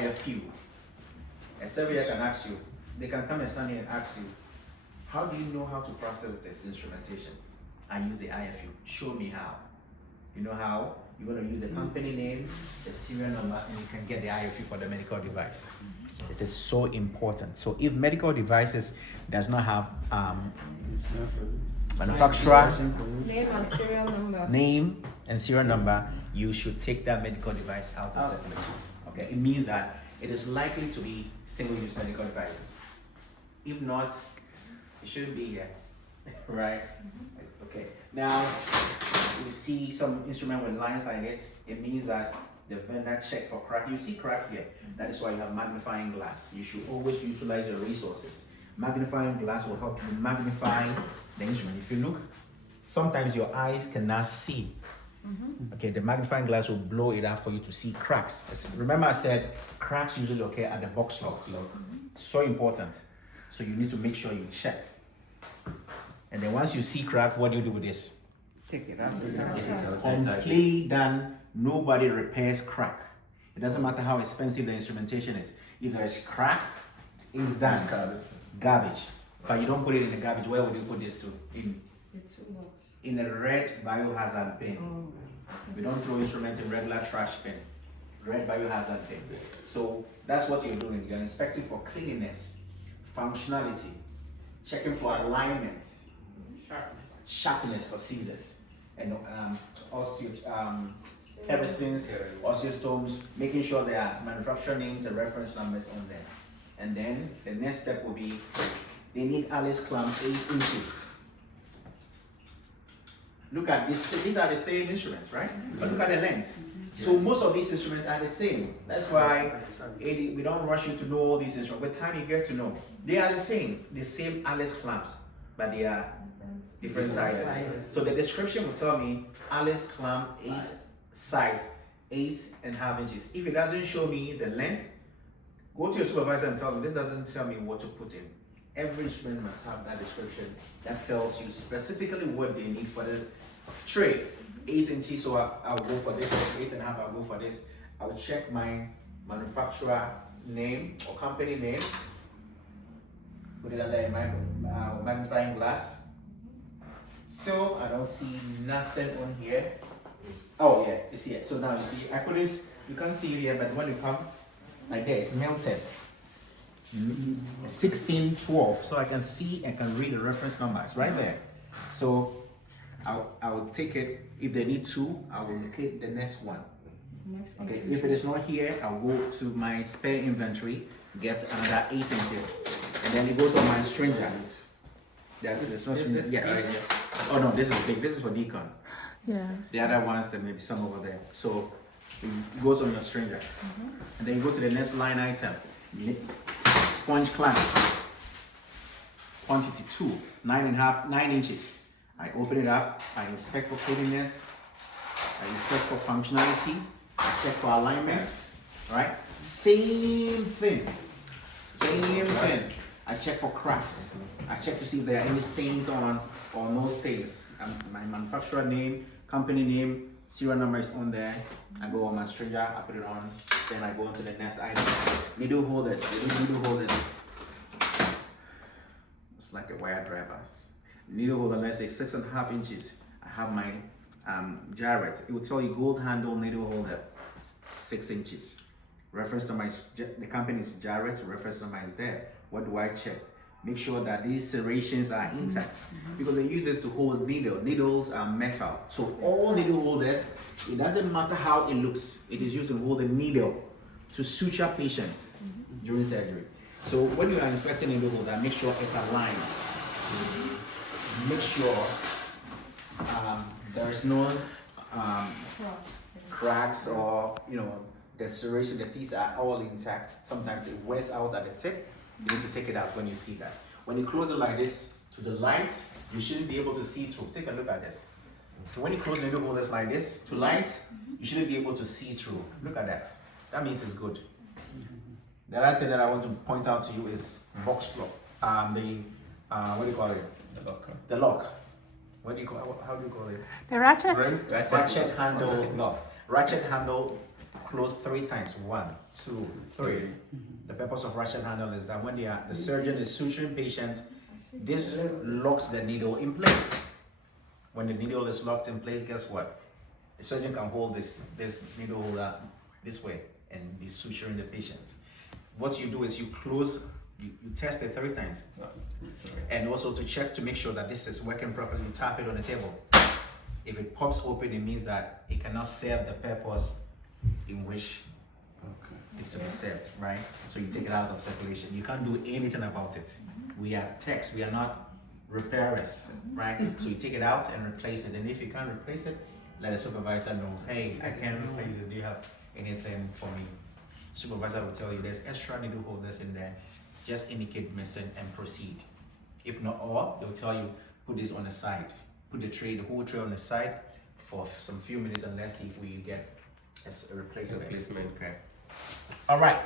IFU. A surveyor can ask you, they can come and stand here and ask you, how do you know how to process this instrumentation? I use the IFU. Show me how. You know how? You're going to use the company name, the serial number, and you can get the IFU for the medical device. It is so important. So if medical devices does not have manufacturer name and serial number, you should take that medical device out of circulation. Okay, it means that it is likely to be single-use medical device. If not, it shouldn't be here, right? Okay. Now you see some instrument with lines like this. It means that the vendor checked for crack. You see crack here. That is why you have magnifying glass. You should always utilize your resources. Magnifying glass will help you magnify the instrument. If you look, sometimes your eyes cannot see. Okay, the magnifying glass will blow it out for you to see cracks. Remember I said cracks usually occur at the box lock. So important. So you need to make sure you check. And then once you see crack, what do you do with this? Take it out. Completely done. Nobody repairs crack. It doesn't matter how expensive the instrumentation is. If there is crack, it's done. Garbage. But you don't put it in the garbage. Where would you put this to? In a red biohazard bin. We don't throw instruments in regular trash bin. Red biohazard bin. So that's what you're doing. You're inspecting for cleanliness, functionality, checking for alignment, sharpness for scissors, and Eversins, osteostomes, making sure there are manufacturer names and reference numbers on there. And then the next step will be they need Alice clamp 8 inches. Look at this, these are the same instruments, right? But look at the length. So most of these instruments are the same. That's why we don't rush you to know all these instruments. With time you get to know. They are the same Alice clamps, but they are different sizes. So the description will tell me Alice clamp 8 size 8.5 inches. If it doesn't show me the length, go to your supervisor and tell them this doesn't tell me what to put in. Every instrument must have that description that tells you specifically what they need for the tray. 8 inches, so I'll go for this. 8.5, I'll go for this. I'll check my manufacturer name or company name. Put it under my magnifying glass. So I don't see nothing on here. Oh yeah, it's here. So now you see, I put this. You can't see it here, but when you come like this, mail test. 1612, so I can see and can read the reference numbers right there. So I will take it. If they need 2, I will locate the next one. Okay, if it is not here, I'll go to my spare inventory, get another 8 inches, and then it goes on my stringer. There's no stringer. Yes. Oh no, this is big. This is for decon. Yes. The other ones, there may be some over there. So it goes on your stringer, and then you go to the next line item. Sponge clamp, quantity 2, 9 inches. I open it up, I inspect for cleanliness, I inspect for functionality, I check for alignments, right? Same thing. I check for cracks. I check to see if there are any stains on or no stains. My manufacturer name, company name, serial number is on there. I go on my stringer, I put it on, then I go on to the next item. Needle holders, It's like a wire driver. Needle holder, let's say 6.5 inches. I have my Jarrett. It will tell you gold handle needle holder, 6 inches. Reference number is, the company is Jarrett, reference number is there. What do I check? Make sure that these serrations are intact because they use this to hold needle. Needles are metal. So all needle holders, it doesn't matter how it looks, it is used to hold a needle to suture patients during surgery. So when you are inspecting a needle holder, make sure it aligns. Make sure there is no cracks or the serration, the teeth are all intact. Sometimes it wears out at the tip. You need to take it out when you see that. When you close it like this to the light, you shouldn't be able to see through. Take a look at this. So when you close needle holders like this to light, you shouldn't be able to see through. Look at that. That means it's good. The other thing that I want to point out to you is box lock. What do you call it? The lock. The lock. What do you call? How do you call it? The ratchet. Ratchet handle lock. Ratchet handle close 3 times. 1, 2, 3. The purpose of ratchet handle is that when the surgeon is suturing patients, this locks the needle in place. When the needle is locked in place, guess what? The surgeon can hold this needle holder this way and be suturing the patient. What you do is you close, you test it 3 times. And also to check to make sure that this is working properly, you tap it on the table. If it pops open, it means that it cannot serve the purpose in which it's to be served, right? So you take it out of circulation. You can't do anything about it. We are techs, we are not repairers, right? So you take it out and replace it. And if you can't replace it, let the supervisor know, hey, I can't replace this. Do you have anything for me? Supervisor will tell you there's extra needle holders in there. Just indicate missing and proceed. If not all, they'll tell you put this on the side. Put the whole tray on the side for some few minutes and let's see if we get a replacement. Okay. All right.